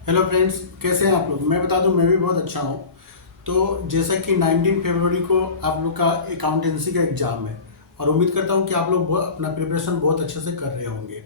Hello friends, कैसे हैं आप लोग। मैं बता दूं, मैं भी बहुत अच्छा हूं। तो जैसा कि 19 फरवरी को आप लोग का अकाउंटेंसी का एग्ज़ाम है और उम्मीद करता हूं कि आप लोग अपना प्रिपरेशन बहुत अच्छे से कर रहे होंगे।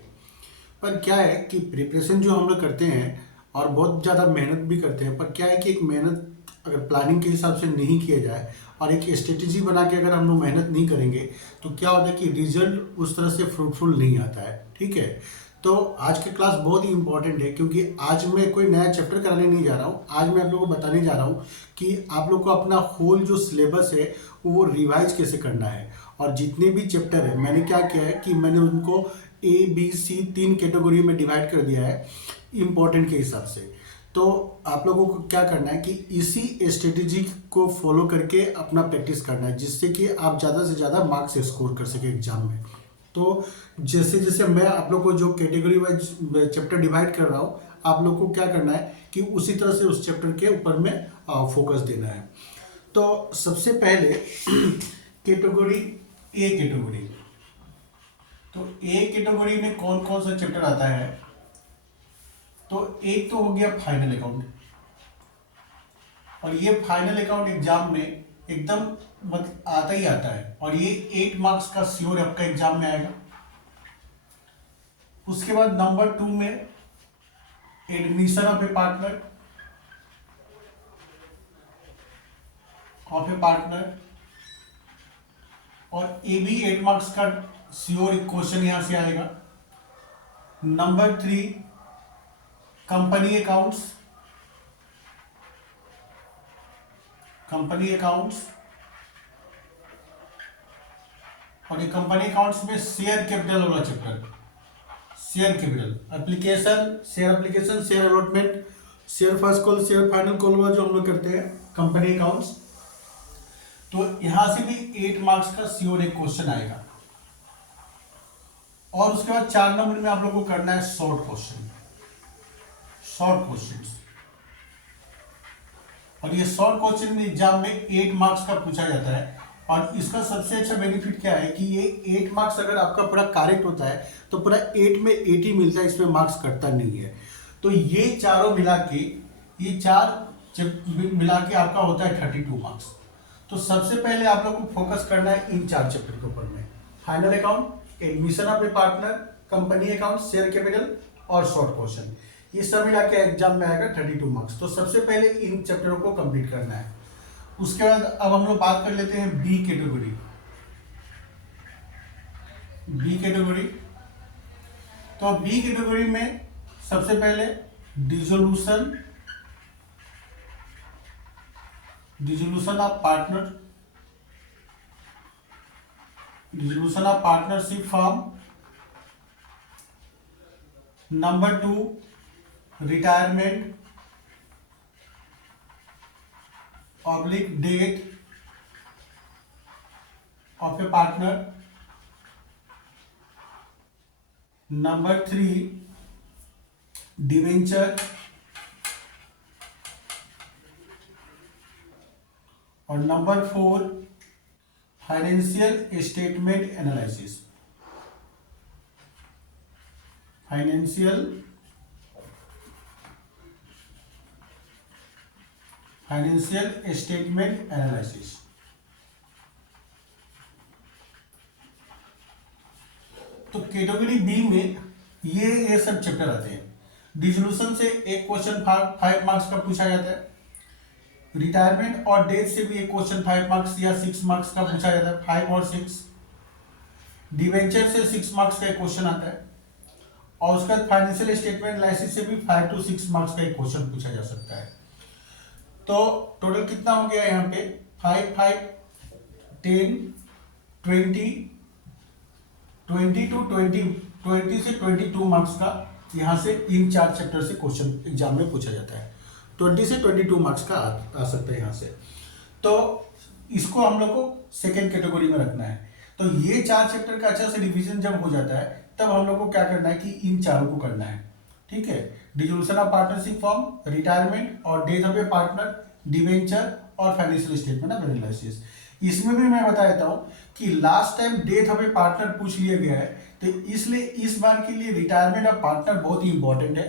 पर क्या है कि प्रिपरेशन जो हम लोग करते हैं और बहुत ज़्यादा मेहनत भी करते हैं, पर क्या है कि एक मेहनत अगर प्लानिंग के हिसाब से नहीं किया जाए और एक स्ट्रेटेजी बना के अगर हम लोग मेहनत नहीं करेंगे तो क्या होता है कि रिजल्ट उस तरह से फ्रूटफुल नहीं आता है। ठीक है। तो आज की क्लास बहुत ही इंपॉर्टेंट है क्योंकि आज मैं कोई नया चैप्टर कराने नहीं जा रहा हूँ। आज मैं आप लोगों को बताने जा रहा हूँ कि आप लोग को अपना होल जो सिलेबस है वो रिवाइज कैसे करना है। और जितने भी चैप्टर है मैंने क्या किया है कि मैंने उनको A B C 3 कैटेगरी में डिवाइड कर दिया है इम्पोर्टेंट के हिसाब से। तो आप लोगों को क्या करना है कि इसी स्ट्रेटेजी को फॉलो करके अपना प्रैक्टिस करना है जिससे कि आप ज़्यादा से ज़्यादा मार्क्स स्कोर कर सके एग्जाम में। तो जैसे जैसे मैं आप लोग को जो कैटेगरी वाइज चैप्टर डिवाइड कर रहा हूँ, आप लोग को क्या करना है कि उसी तरह से उस चैप्टर के ऊपर में फोकस देना है। तो सबसे पहले कैटेगरी ए कैटेगरी। तो ए कैटेगरी में कौन कौन सा चैप्टर आता है। तो एक तो हो गया फाइनल अकाउंट, और ये फाइनल अकाउंट एग्जाम में एकदम आता ही आता है और ये 8 मार्क्स का श्योर आपका एग्जाम में आएगा। उसके बाद नंबर 2 में एडमिशन ऑफ ए पार्टनर, और ये भी 8 मार्क्स का श्योर क्वेश्चन यहां से आएगा। नंबर 3 कंपनी अकाउंट्स, और ये कंपनी अकाउंट्स में शेयर कैपिटल वाला chapter, share capital application, share allotment, share first call, share final call वाला जो हम लोग करते हैं कंपनी अकाउंट्स। तो यहां से भी 8 मार्क्स का श्योर एक क्वेश्चन आएगा। और उसके बाद 4 नंबर में आप लोगों को करना है शॉर्ट क्वेश्चंस। और ये शॉर्ट क्वेश्चन में एग्जाम में 8 मार्क्स का पूछा जाता है। और इसका सबसे अच्छा बेनिफिट क्या है कि ये 8 मार्क्स अगर आपका पूरा करेक्ट होता है तो पूरा 8 में 80 मिलता है, इसमें मार्क्स कटता नहीं है। तो ये चारों मिला के, ये चार मिला के आपका होता है 32 मार्क्स। तो सबसे पहले आप लोग को फोकस करना है इन 4 चैप्टर के ऊपर में, final account, admission of a partner, company account, share capital और शॉर्ट क्वेश्चन। ये सब मिला के एग्जाम में आएगा 32 मार्क्स। तो सबसे पहले इन चैप्टरों को कंप्लीट करना है। उसके बाद अब हम लोग बात कर लेते हैं बी कैटेगरी। तो बी कैटेगरी में सबसे पहले dissolution of partnership form. Number 2 retirement oblique death of a partner. Number 3 debenture. और number 4 financial statement analysis. Financial statement analysis. तो कैटेगरी बी में ये सब चैप्टर आते हैं। डिसोल्यूशन से एक क्वेश्चन 5 मार्क्स का पूछा जाता है। रिटायरमेंट और डेथ से भी एक क्वेश्चन 5 मार्क्स या 6 मार्क्स का पूछा जाता है, 5 और 6। डिवेंचर से 6 मार्क्स का एक क्वेश्चन आता है। और उसके बाद फाइनेंशियल स्टेटमेंट एनालिसिस से भी 5 to 6 मार्क्स का एक क्वेश्चन पूछा जा सकता है। तो टोटल कितना हो गया यहाँ पे, 5 5 10 20 20 to 20 से 22 मार्क्स का यहाँ से इन 4 चैप्टर से क्वेश्चन एग्जाम में पूछा जाता है। 20 से 22 मार्क्स का आ सकता है यहाँ से। तो इसको हम लोग को सेकेंड कैटेगरी में रखना है। तो ये 4 चैप्टर का अच्छा से रिवीजन जब हो जाता है तब हम लोग को क्या करना है कि इन चारों को करना है। ठीक है, dissolution of partnership form, retirement और death of a partner, debenture और फाइनेंशियल स्टेटमेंट ऑफ एनालिसिस। इसमें भी मैं बता देता हूँ कि last time death of a partner पूछ लिया गया है, तो इसलिए इस बार के लिए रिटायरमेंट ऑफ पार्टनर बहुत ही इंपॉर्टेंट है।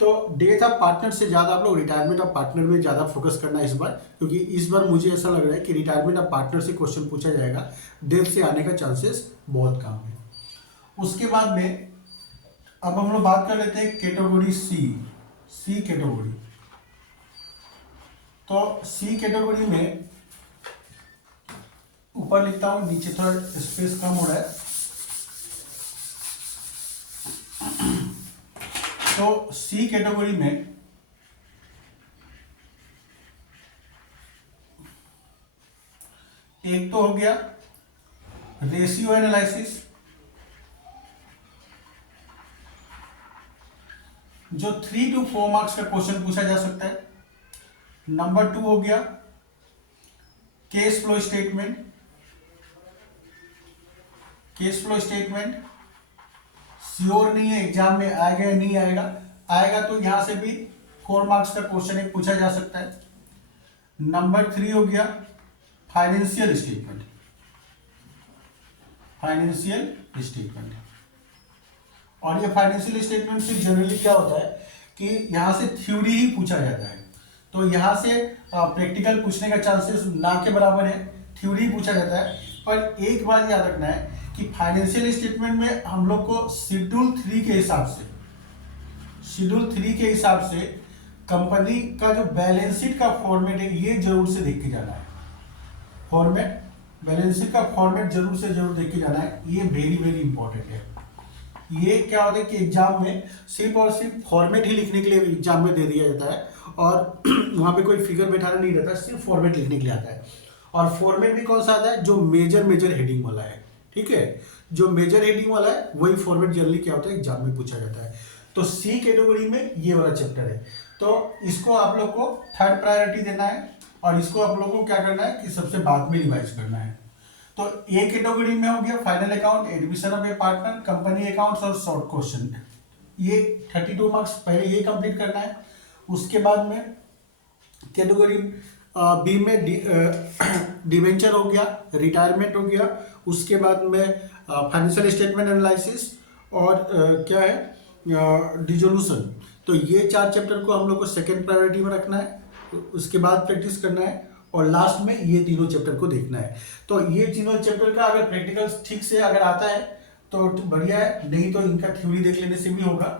तो डेथ ऑफ पार्टनर से ज़्यादा आप लोग रिटायरमेंट ऑफ पार्टनर में ज़्यादा फोकस करना है इस बार, क्योंकि इस बार मुझे ऐसा लग रहा है कि रिटायरमेंट ऑफ पार्टनर से क्वेश्चन पूछा जाएगा, डेथ से आने का चांसेस बहुत कम है। उसके बाद में अब हम लोग बात कर लेते हैं कैटेगरी सी कैटेगरी। तो सी कैटेगरी में ऊपर लिखता हूं, नीचे थोड़ा स्पेस कम हो रहा है। तो सी कैटेगरी में एक तो हो गया रेशियो एनालिसिस, जो 3 to 4 मार्क्स का क्वेश्चन पूछा जा सकता है। नंबर 2 हो गया cash flow statement. Cash flow statement sure नहीं है एग्जाम में आएगा या नहीं आएगा, आएगा तो यहां से भी 4 मार्क्स का क्वेश्चन एक पूछा जा सकता है। नंबर 3 हो गया फाइनेंशियल स्टेटमेंट। फाइनेंशियल स्टेटमेंट, और ये फाइनेंशियल स्टेटमेंट से जनरली क्या होता है कि यहाँ से थ्योरी ही पूछा जाता है, तो यहाँ से प्रैक्टिकल पूछने का चांसेस ना के बराबर है, थ्योरी पूछा जाता है। पर एक बात याद रखना है कि फाइनेंशियल स्टेटमेंट में हम लोग को शेड्यूल 3 के हिसाब से कंपनी का जो बैलेंस शीट का फॉर्मेट है ये जरूर से देख के जाना है। फॉर्मेट, बैलेंस शीट का फॉर्मेट जरूर से जरूर देख के जाना है, ये वेरी वेरी इंपॉर्टेंट है। ये क्या होता है कि एग्जाम में सिर्फ और सिर्फ फॉर्मेट ही लिखने के लिए एग्जाम में दे दिया जाता है, और वहाँ पे कोई फिगर बैठाना नहीं रहता, सिर्फ फॉर्मेट लिखने के लिए आता है। और फॉर्मेट भी कौन सा आता है, जो मेजर हेडिंग वाला है, ठीक है, जो मेजर हेडिंग वाला है वही फॉर्मेट जनरली क्या होता है एग्जाम में पूछा जाता है। तो सी कैटेगरी में ये वाला चैप्टर है, तो इसको आप लोग को 3rd प्रायोरिटी देना है, और इसको आप लोग को क्या करना है कि सबसे बाद में रिवाइज करना है। तो ए कैटेगरी में हो गया final account, admission of a partner, company accounts और शॉर्ट क्वेश्चन, ये 32 मार्क्स पहले ये कंप्लीट करना है। उसके बाद में कैटेगरी बी में डिवेंचर हो गया, रिटायरमेंट हो गया, उसके बाद में फाइनेंशियल स्टेटमेंट एनालिसिस और क्या है डिसोल्यूशन। तो ये 4 चैप्टर को हम लोग को 2nd प्रायोरिटी में रखना है, उसके बाद प्रैक्टिस करना है, और लास्ट में ये तीनों चैप्टर को देखना है। तो ये तीनों चैप्टर का अगर प्रैक्टिकल ठीक से अगर आता है तो बढ़िया है, नहीं तो इनका थ्योरी देख लेने से भी होगा।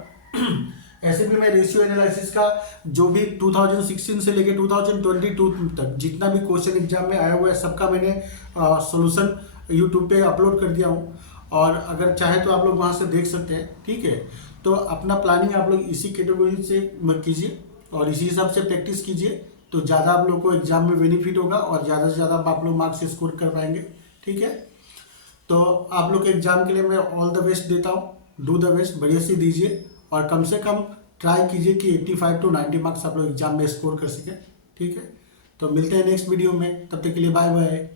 ऐसे भी मैं रेशियो एनालिसिस का जो भी 2016 से लेके 2022 तक जितना भी क्वेश्चन एग्जाम में आया हुआ है सबका मैंने सॉल्यूशन यूट्यूब पे अपलोड कर दिया हूँ, और अगर चाहे तो आप लोग वहाँ से देख सकते हैं, ठीक है। तो अपना प्लानिंग आप लोग इसी कैटेगरी से कीजिए और इसी हिसाब से प्रैक्टिस कीजिए, तो ज़्यादा आप लोग को एग्जाम में बेनिफिट होगा और ज़्यादा से ज़्यादा आप लोग मार्क्स स्कोर कर पाएंगे, ठीक है। तो आप लोग के एग्जाम के लिए मैं ऑल द बेस्ट देता हूँ, डू द बेस्ट, बढ़िया से दीजिए, और कम से कम ट्राई कीजिए कि 85 to 90 मार्क्स आप लोग एग्जाम में स्कोर कर सकें, ठीक है। तो मिलते हैं नेक्स्ट वीडियो में, तब तक के लिए बाय बाय।